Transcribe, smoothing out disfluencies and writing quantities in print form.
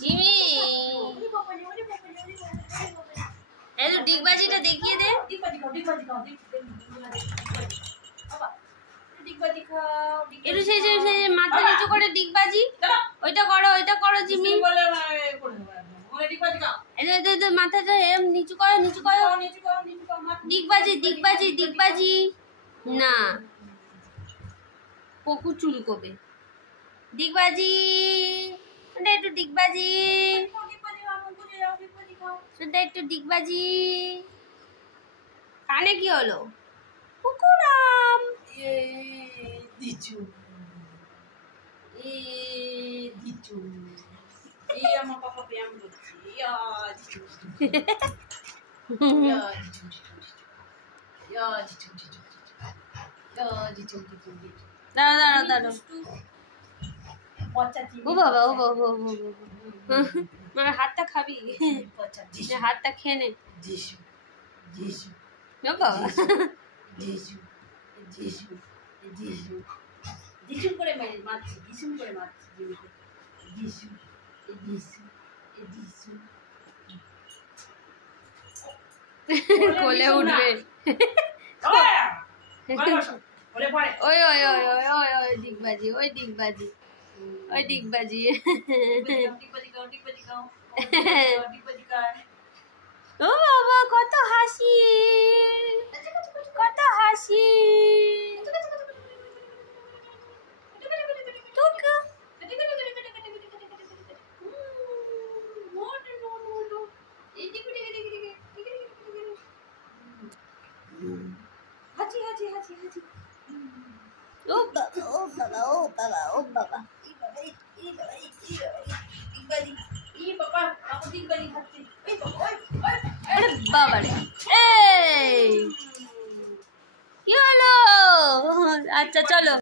Jimmy এই তো ডিগবাজিটা দেখিয়ে দে। একটু সেই মাথা নিচু করে ডিগবাজি, ওইটা করো জিমি। মাথাটা নিচু করো ডিগবাজি না কুকুর চুলকবে। ডিগবাজি একটু ডিগবাজি, একটু ডিগবাজি। কানে কি হলো? কুকুরাম আমার পাপা ব্যায়াম করছে। দাঁড়া ও বাবা মানে হাতটা খাবি, হাতটা খেয়ে নে। বাবা করে মারছি কোলে উঠবে। ওই ডিগবাজি ও বাবা কত হাসি বাবারে কি হলো? আচ্ছা চলো।